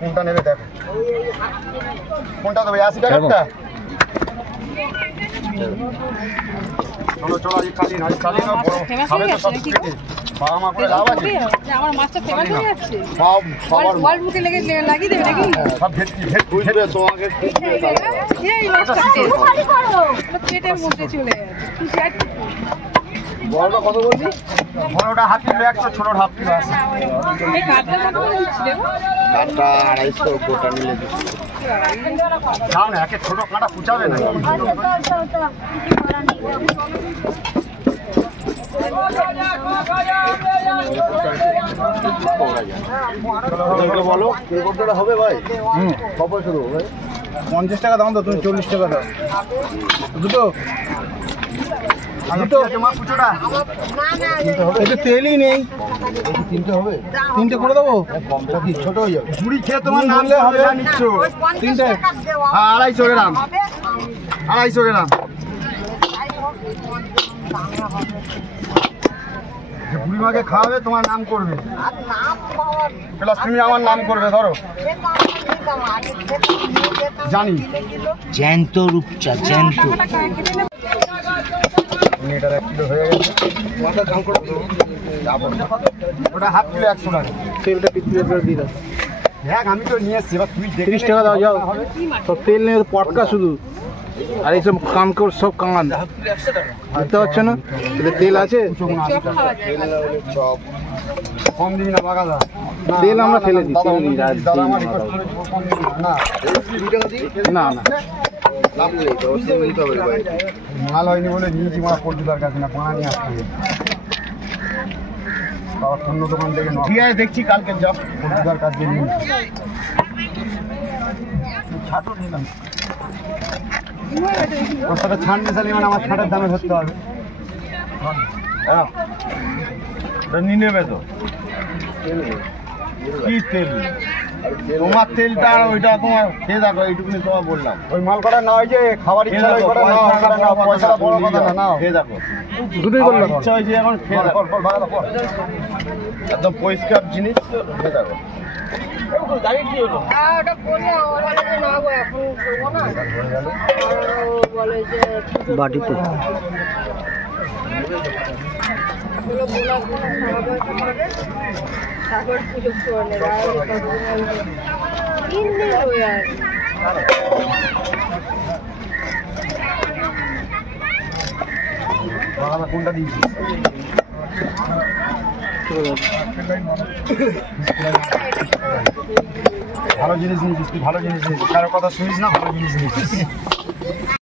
কোনটা নেবে দেখো, কোনটা দেবে 80 টাকাটা? চলো চলো আজ খালি না, খালি না বড় খাবে তো সব কেটে বাবা মা করে লাভ আছে। আমার মাছটা ফেমাস হয়ে যাচ্ছে, সব সবার ওয়াল বুকে লাগিয়ে দেবে নাকি? সব ভেটকি ভেটকি ভেটবে তোমাকে এই মাছটা পেটের মধ্যে চলে যাচ্ছে। বড়টা কত বলছি? বড়টা হাফ কিলো 100, ছোটটা হাফ কিলো আছে। এই কাটটা কত করে দিচ্ছিলে গো? কাটটা 250 গোটা নিলে দিচ্ছি। যাও না, একে ছোট কাঁটা কুচাবে না। বলো কোনটা হবে ভাই? কবে শুরু ভাই? 50 টাকা দাম তো, তুমি 40 টাকা দাও দুটো। তেলই নেই, তিনটে হবে, তিনটে করে দেবো। ছোট হয়ে যাবে, ঝুড়ি খেয়ে তোমার নাম হবে না নিচ্ছ। তিনটে 250 গ্রাম, 250 গ্রাম। বুড়িমাকে খাওয়াবে, তোমার নাম করবে, প্লাস তুমি আমার নাম করবে। ধরো জানি জ্যান্ত রূপচা, জ্যান্ত। এটার 1 কিলো হয়ে গেছে। ওটা হাফ কিলো 100 টাকা। তেলটা পিছনে দিয়ে দাও। দেখ আমি তো নিয়ে এসছি, এবার তুই 30 টাকা দাও। যাও তো, তেল নেই পটকা শুধু, আর এইসব কাম কর সব কাঙান বুঝতে পারছো না? এতে তেল আছে, কম দিবি না বাগাদা। তেল আমরা ফেলে দিই, না না মাল হয়নি বলে নিয়েছি মারা পল্টুদার কাছে, না পানা নিয়ে আসতে হবে। বাবা অন্য দোকান থেকে ঠিক আছে, দেখছি কালকে যাব পল্টুদার কাছে নিয়ে। ছাটও নিলাম, ওর সাথে ছাড় মিশালি মানে আমার ছাড়ের দামে ধরতে হবে। হ্যাঁ নিয়ে নেবে তো। কি তেল? তোমার তেলটা আর ওইটা তোমার খেয়ে দেখো, এইটুকুনি তোমার বললাম। ওই মাল কটা না, ওই যে খাবার ইচ্ছা ওই কটা না, পয়সাটা বড় কথা না, নাও খেয়ে দেখো। দুটোই বললাম ইচ্ছা হয়েছে এখন খেয়ে দেখো, একদম পরিষ্কার জিনিস, খেয়ে দেখো। বাটিতে কোনটা দিয়েছি? ভালো জিনিস নিয়েছিস তুই, ভালো জিনিস নিয়েছিস, কারো কথা শুনিস না, ভালো জিনিস নিয়েছিস।